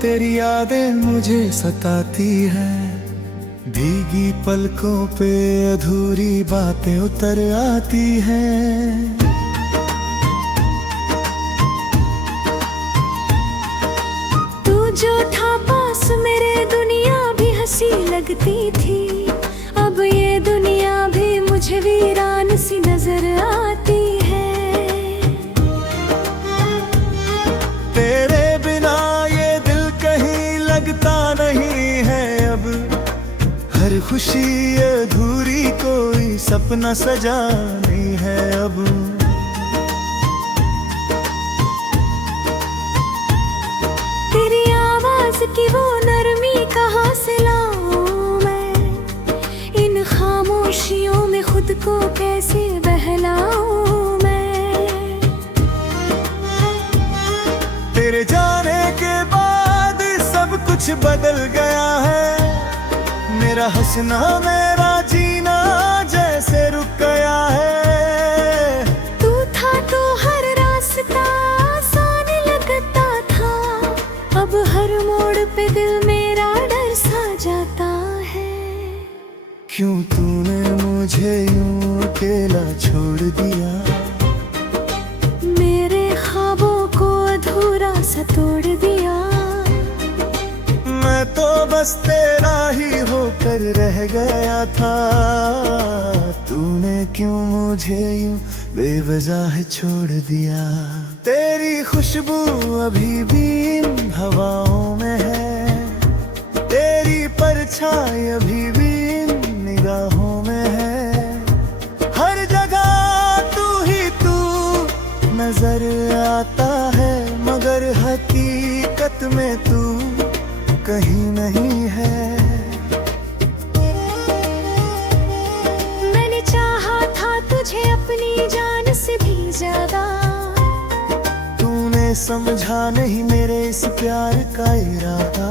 तेरी यादें मुझे सताती हैं। भीगी पलकों पे अधूरी बातें उतर आती हैं। तू जो था पास मेरे दुनिया भी हंसी लगती थी। अब ये दुनिया भी मुझे वीरान सी नजर आती है। तेरे बिना ये दिल कहीं लगता नहीं है अब। हर खुशी अधूरी कोई सपना सजानी है अब। तेरी आवाज की वो नरमी कहाँ से लाऊं मैं। इन खामोशियों में खुद को कैसे बहलाऊं मैं। तेरे जाने के बाद सब कुछ बदल गया है। मेरा हंसना मेरा जीना जैसे रुक गया है। तू था तो हर रास्ता आसान लगता था। अब हर मोड़ पे दिल मेरा डर सा जाता है। क्यों तूने मुझे यूं अकेला छोड़ दिया। मेरे ख्वाबों को अधूरा सा तोड़ दिया। मैं तो बस तेरा ही होकर रह गया था। तूने क्यों मुझे यूं बेवजह छोड़ दिया। तेरी खुशबू अभी भी इन हवाओं में है। तेरी परछाई अभी भी इन निगाहों में है। हर जगह तू ही तू नजर आता है। मगर हकीकत में तू कहीं नहीं है। मैंने चाहा था तुझे अपनी जान से भी ज्यादा। तूने समझा नहीं मेरे इस प्यार का इरादा।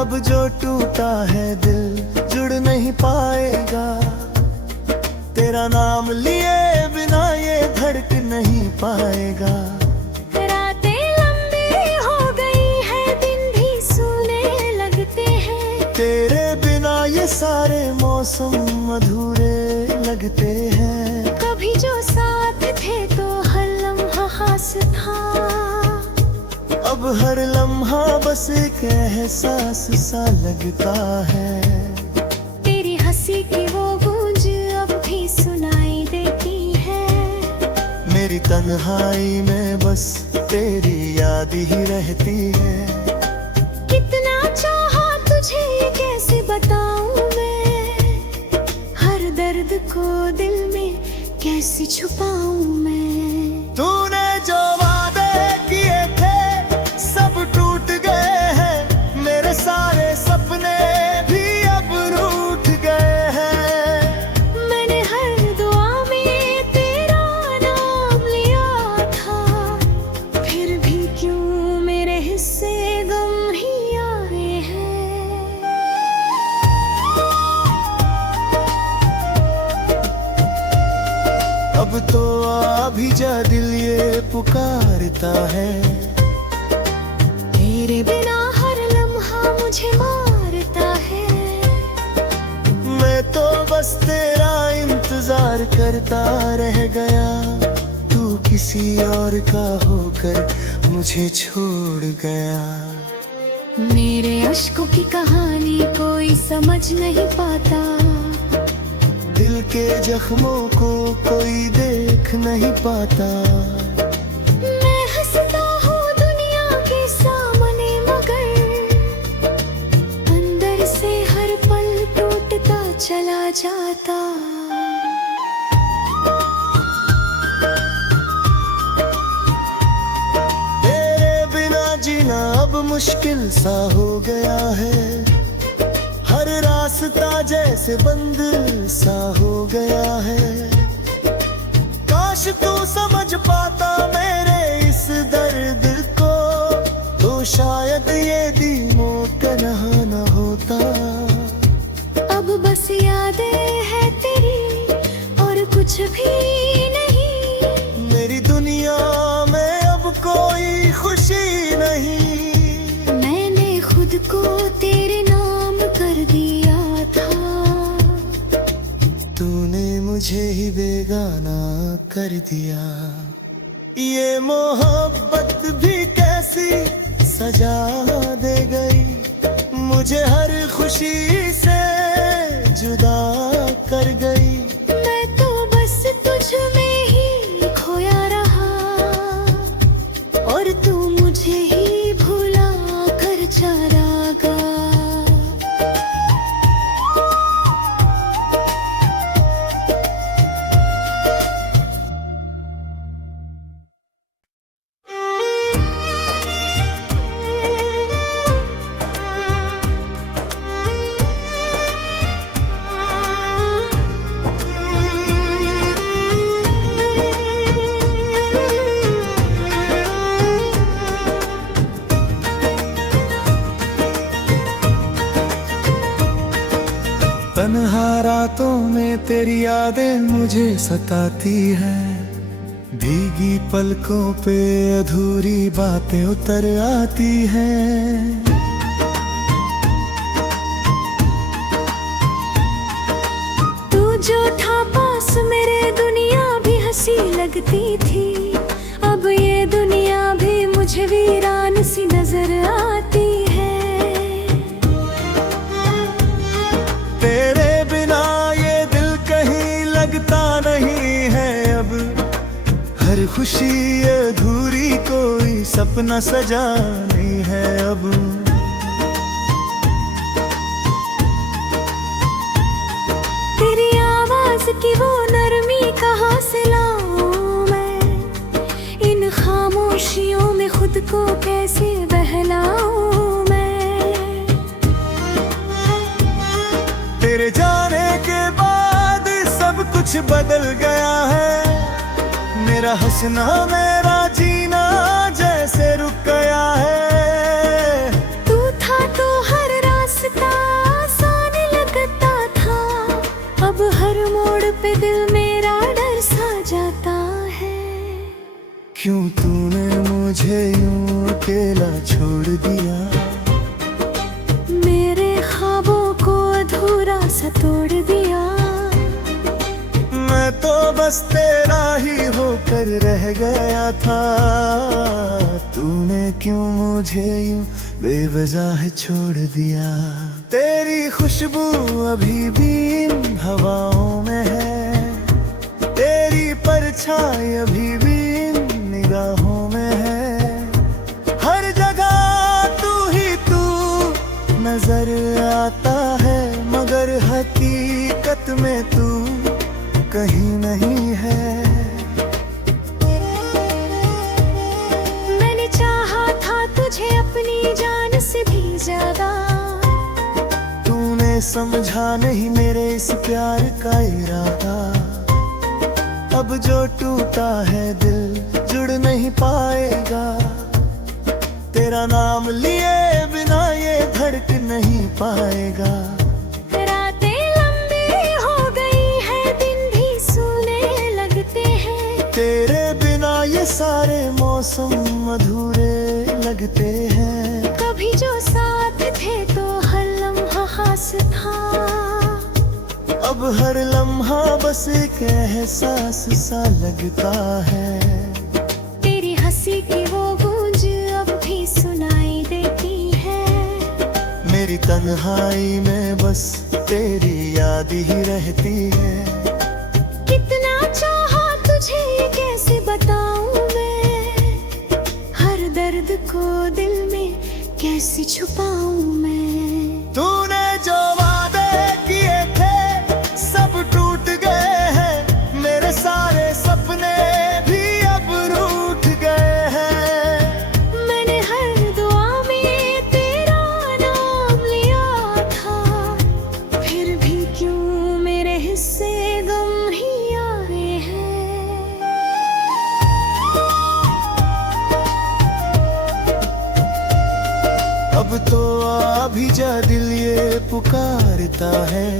अब जो टूटा है दिल जुड़ नहीं पाएगा। तेरा नाम लिए बिना ये धड़क नहीं पाएगा। तेरे बिना ये सारे मौसम अधूरे लगते हैं। कभी जो साथ थे तो हर लम्हा खास था। अब हर लम्हा बस एक एहसास सा लगता है। तेरी हंसी की वो गूंज अब भी सुनाई देती है। मेरी तन्हाई में बस तेरी याद ही रहती है। कितना चाहा तुझे ये कैसे बताऊं मैं। हर दर्द को दिल में कैसे छुपाऊं मैं। तूने जो वादे किए थे सब टूट गए हैं। मेरे सारे सपने भी अब रूठ गए हैं। मैंने हर दुआ में तेरा नाम लिया था। फिर भी क्यों मेरे हिस्से गम ही आए हैं। अब तो आ भी जा दिल ये पुकारता है। तेरे बिना हर लम्हा मुझे मारता है। मैं तो बस तेरा इंतजार करता रह गया। तू किसी और का होकर मुझे छोड़ गया। मेरे अश्कों की कहानी कोई समझ नहीं पाता। दिल के जख्मों को कोई देख नहीं पाता। मैं हंसता हूँ दुनिया के सामने मगर अंदर से हर पल टूटता चला जाता। तेरे बिना जीना अब मुश्किल सा हो गया है। हर रास्ता जैसे बंद सा हो गया है। काश तू समझ पाता मेरे इस दर्द को। तो शायद ये दीनों का न होता। अब बस यादें है तेरी और कुछ भी नहीं। मेरी दुनिया में अब कोई खुशी नहीं। मुझे ही बेगाना कर दिया। ये मोहब्बत भी कैसी सजा दे गई, मुझे हर खुशी से जुदा कर गई। मैं तो बस तुझ में ही खोया रहा और तू मुझे ही भुला कर चला गया। तन्हा रातों में तेरी यादें मुझे सताती हैं, भीगी पलकों पे अधूरी बातें उतर आती हैं। तू जो था पास मेरे दुनिया भी हंसी लगती थी, अब ये दुनिया भी मुझे वीरान सी नजर आती है। तेरे बिना ये दिल कहीं लगता नहीं है अब, हर खुशी अधूरी कोई सपना सजानी है अब। तेरी आवाज की वो नरमी कहाँ से लाऊं मैं, इन खामोशियों में खुद को कैसे बहलाऊं मैं। तेरे जाने के बाद सब कुछ बदल गया है, मेरा हंसना मेरा जीना जैसे रुक गया है। तू था तो हर रास्ता आसान लगता था, अब हर मोड़ पे दिल मेरा डर सा जाता है। क्यों तूने मुझे यूं अकेला छोड़ दिया, मेरे ख्वाबों को अधूरा सा तोड़ दिया। मैं तो बस तेरा ही होकर रह गया था, तूने क्यों मुझे यूं बेवजह छोड़ दिया। तेरी खुशबू अभी भी इन हवाओं में है, तेरी परछाई अभी भी इन निगाहों में है। हर जगह तू ही तू नजर आता है, मगर हकीकत में तू कहीं नहीं है। मैंने चाहा था तुझे अपनी जान से भी ज्यादा, तूने समझा नहीं मेरे इस प्यार का इरादा। अब जो टूटा है दिल जुड़ नहीं पाएगा, तेरा नाम लिए बिना ये धड़क नहीं पाएगा। तेरे बिना ये सारे मौसम अधूरे लगते हैं। कभी जो साथ थे तो हर लम्हा खास था, अब हर लम्हा बस एक एहसास सा लगता है। तेरी हंसी की वो गूंज अब भी सुनाई देती है, मेरी तन्हाई में बस तेरी याद ही रहती है। कितना चाहा तुझे ये कैसे बताऊं मैं, हर दर्द को दिल में कैसे छुपाऊं मैं। तूने जो वादे किए थे सब टूट गए हैं, मेरे सारे सपने भी अब रूठ गए हैं। मैंने हर दुआ में तेरा नाम लिया था, फिर भी क्यों मेरे हिस्से गम ही आए हैं। अब तो आ भी जा दिल ये पुकारता है,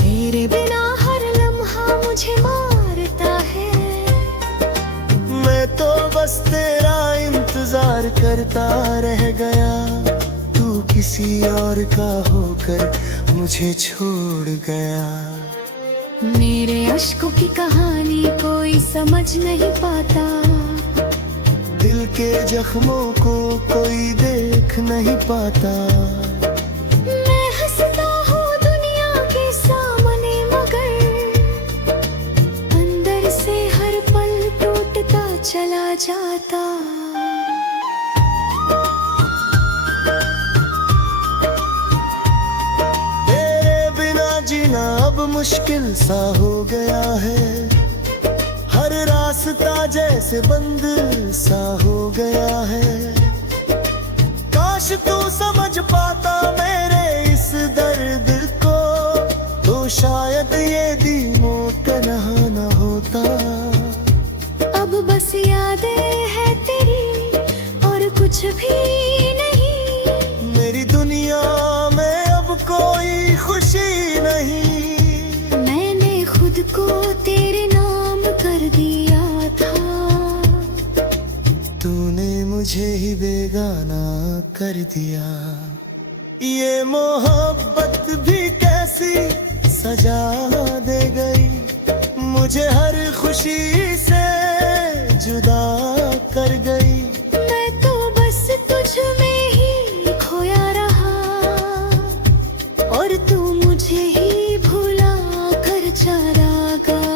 तेरे बिना हर लम्हा मुझे मारता है। मैं तो बस तेरा इंतजार करता रह गया, तू किसी और का होकर मुझे छोड़ गया। मेरे अश्कों की कहानी कोई समझ नहीं पाता, दिल के जख्मों को कोई देख नहीं पाता। मैं हंसता हूँ दुनिया के सामने मगर अंदर से हर पल टूटता चला जाता। तेरे बिना जीना अब मुश्किल सा हो गया है, हर रास्ता जैसे बंद सा हो गया है। काश तू समझ पाता मेरे इस दर्द को, तो शायद ये दीनों तन्हा न होता। अब बस यादें है तेरी और कुछ भी नहीं, मेरी दुनिया में अब कोई खुशी नहीं। मैंने खुद को तेरे नाम कर दिया था, तूने मुझे ही बेगाना कर दिया। ये मोहब्बत भी कैसी सजा दे गई, मुझे हर खुशी से जुदा कर गई। मैं तो बस तुझ में ही खोया रहा और तू मुझे ही भुला कर चला गया।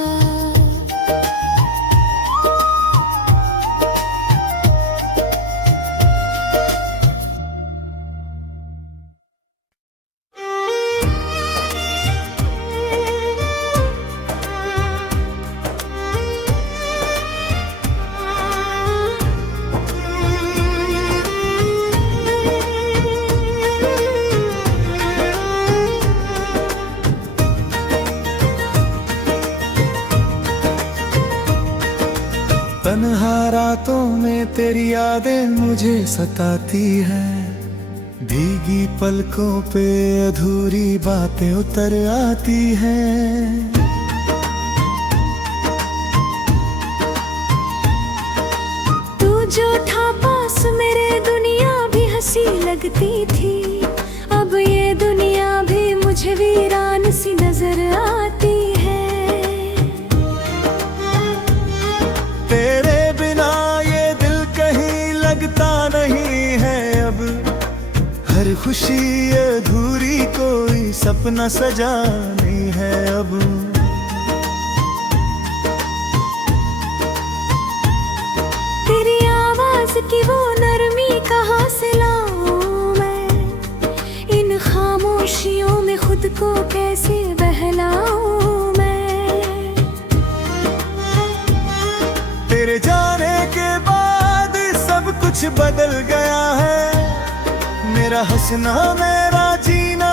तन्हा रातों में तेरी यादें मुझे सताती हैं, भीगी पलकों पे अधूरी बातें उतर आती हैं। तू जो था पास मेरे दुनिया भी हंसी लगती थी, अब ये दुनिया भी मुझे वीरान सी नजर आती है। तेरे बिना ये दिल कहीं लगता नहीं है अब, हर खुशी अधूरी कोई सपना सजानी है अब। तेरी आवाज की वो नरमी कहाँ से लाऊं मैं, इन खामोशियों में खुद को कैसे बहलाऊं मैं। तेरे जाने के बाद सब कुछ बदल गया है, मेरा हंसना मेरा जीना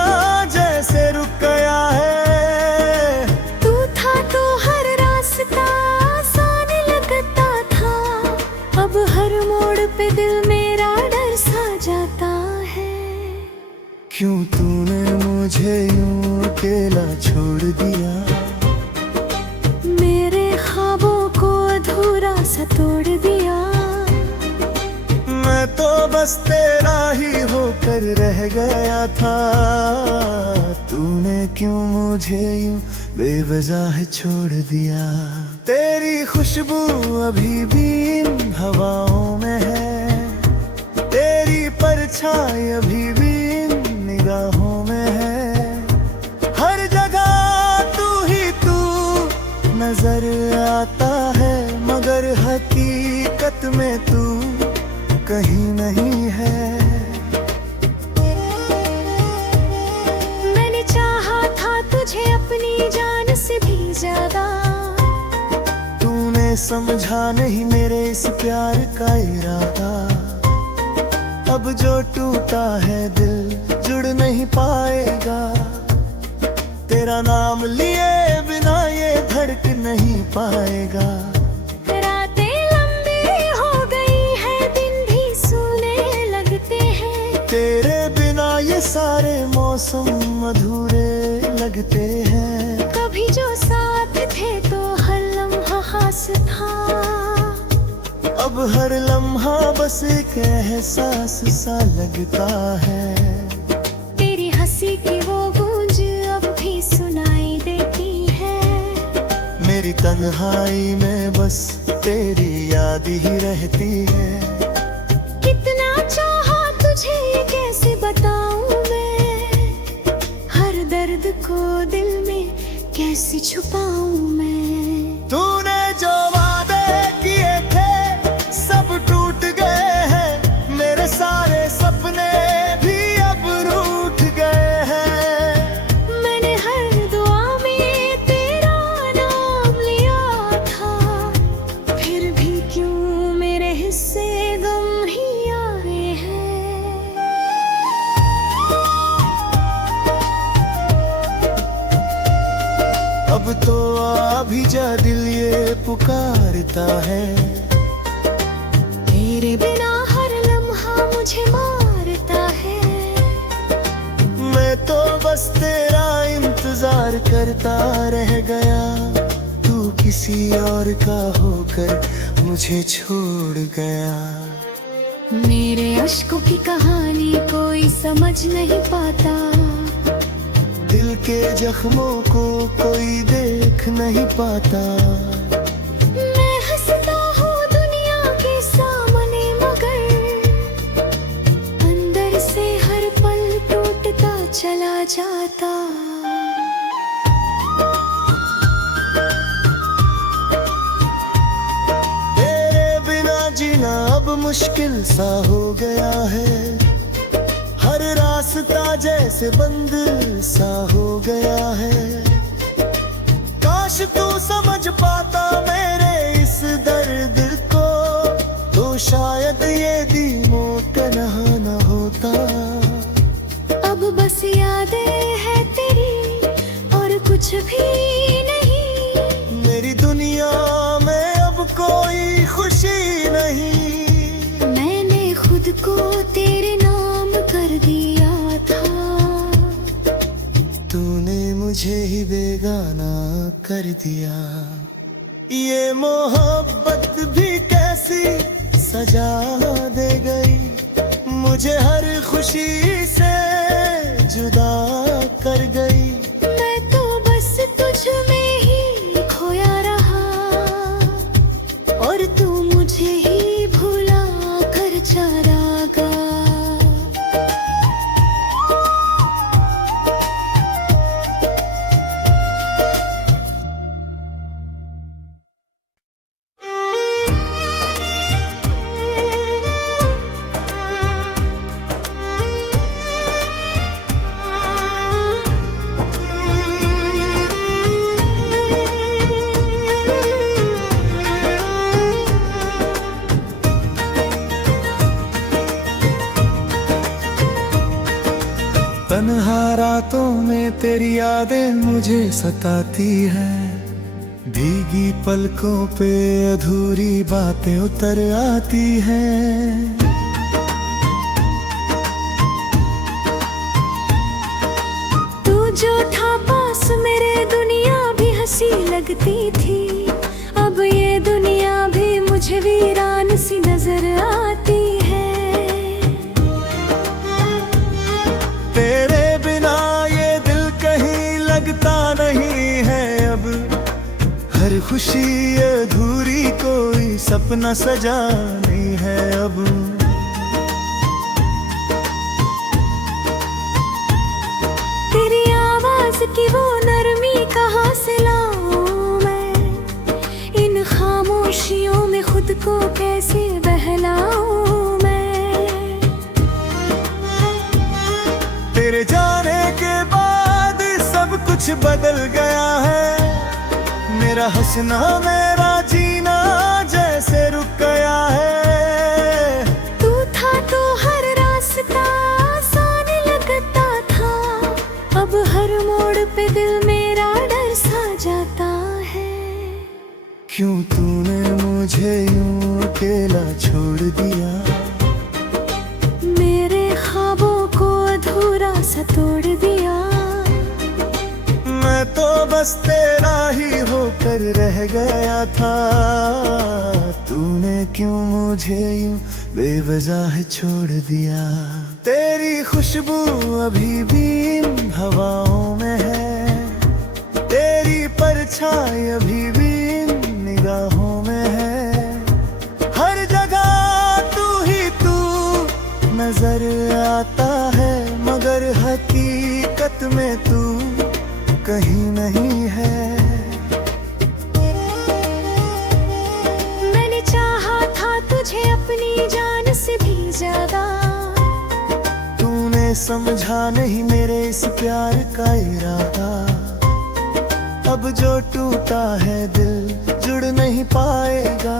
जैसे रुक गया है। तू था तो हर रास्ता आसान लगता था, अब हर मोड़ पे दिल मेरा डर सा जाता है। क्यों तूने मुझे यूं अकेला छोड़ दिया, मेरे ख्वाबों को अधूरा सा तोड़ दिया। मैं तो बस तेरा ही होकर रह गया था, तूने क्यों मुझे यूं बेवजह छोड़ दिया। तेरी खुशबू अभी भी इन हवाओं में है, तेरी परछाई अभी भी इन निगाहों में है। हर जगह तू ही तू नजर आता है, मगर हकीकत में तू कहीं नहीं है। मैंने चाहा था तुझे अपनी जान से भी ज्यादा, तूने समझा नहीं मेरे इस प्यार का इरादा। अब जो टूटा है दिल जुड़ नहीं पाएगा, तेरा नाम लिए बिना ये धड़क नहीं पाएगा। तेरे बिना ये सारे मौसम अधूरे लगते हैं। कभी जो साथ थे तो हर लम्हा खास था, अब हर लम्हा बस एक एहसास सा लगता है। तेरी हंसी की वो गूंज अब भी सुनाई देती है, तन्हाई में बस तेरी याद ही रहती है। कितना चाहा तुझे ये कैसे बताऊं मैं, हर दर्द को दिल में कैसे छुपाऊं मैं। तूने जो वादे किए थे सब टूट गए हैं, मेरे सारे सपने भी अब रूठ गए हैं। मैंने हर दुआ में तेरा नाम लिया था, फिर भी क्यों मेरे हिस्से गम ही आए हैं। अब तो आ भी जा दिल ये पुकारता है, तेरे बिना हर लम्हा मुझे मारता है। मैं तो बस तेरा इंतजार करता रह गया, तू किसी और का होकर मुझे छोड़ गया। मेरे अश्कों की कहानी कोई समझ नहीं पाता, दिल के जख्मों को कोई देख नहीं पाता। मैं हंसता हूँ दुनिया के सामने मगर अंदर से हर पल टूटता चला जाता। तेरे बिना जीना अब मुश्किल सा हो गया है, हर रास्ता जैसे बंद सा हो गया है। काश तू समझ पाता मेरे इस दर्द को, तो शायद ये दी मौत कन्हा न होता। अब बस यादें है तेरी और कुछ भी नहीं, मेरी दुनिया में अब कोई खुशी नहीं। मैंने खुद को तेरे नाम कर दिया था, तूने मुझे ही बेगाना कर दिया। ये मोहब्बत भी कैसी सजा दे गई, मुझे हर खुशी से जुदा कर गई। मैं तो बस तुझ में ही खोया रहा और तू मुझे ही भुला कर चला गया। तन्हा रातों में तेरी यादें मुझे सताती हैं, भीगी पलकों पे अधूरी बातें उतर आती हैं। तू जो था पास मेरे दुनिया भी हंसी लगती थी, अब ये दुनिया भी मुझे वीरान सी नजर आती है। तेरे बिना ये दिल कहीं लगता नहीं है अब, हर खुशी अधूरी कोई सपना सजा नहीं है अब। तेरी आवाज की वो नरमी कहाँ से लाऊं मैं, इन खामोशियों में खुद को कैसे बहलाऊं मैं। तेरे जाने के बाद सब कुछ बदल गया है, मेरा हंसना मेरा जीना जैसे रुक गया है। तू था तो हर रास्ता आसान लगता था, अब हर मोड़ पे दिल मेरा डर सा जाता है। क्यों तूने मुझे यूं अकेला छोड़ दिया, मेरे ख्वाबों को अधूरा सा तोड़ दिया। मैं तो बस तेरा ही होकर रह गया था, तूने क्यों मुझे यूं बेवजह छोड़ दिया। तेरी खुशबू अभी भी इन हवाओं में है, तेरी परछाई अभी भी कहीं नहीं है। मैंने चाहा था तुझे अपनी जान से भी ज्यादा, तूने समझा नहीं मेरे इस प्यार का इरादा। अब जो टूटा है दिल जुड़ नहीं पाएगा,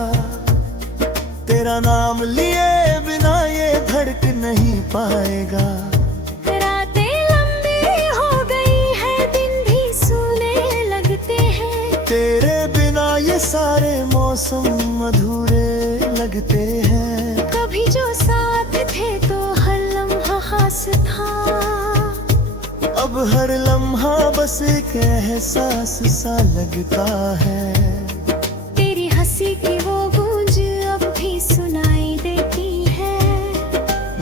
तेरा नाम लिए बिना ये धड़क नहीं पाएगा। रातें लंबी हो गई है, दिन भी सूने लगते हैं, तेरे बिना ये सारे मौसम अधूरे लगते हैं। कभी जो साथ थे तो हर लम्हा खास था, अब हर लम्हा बस एक एहसास सा लगता है। तेरी हंसी की वो गूंज अब भी सुनाई देती है।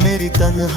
मेरी तन्हा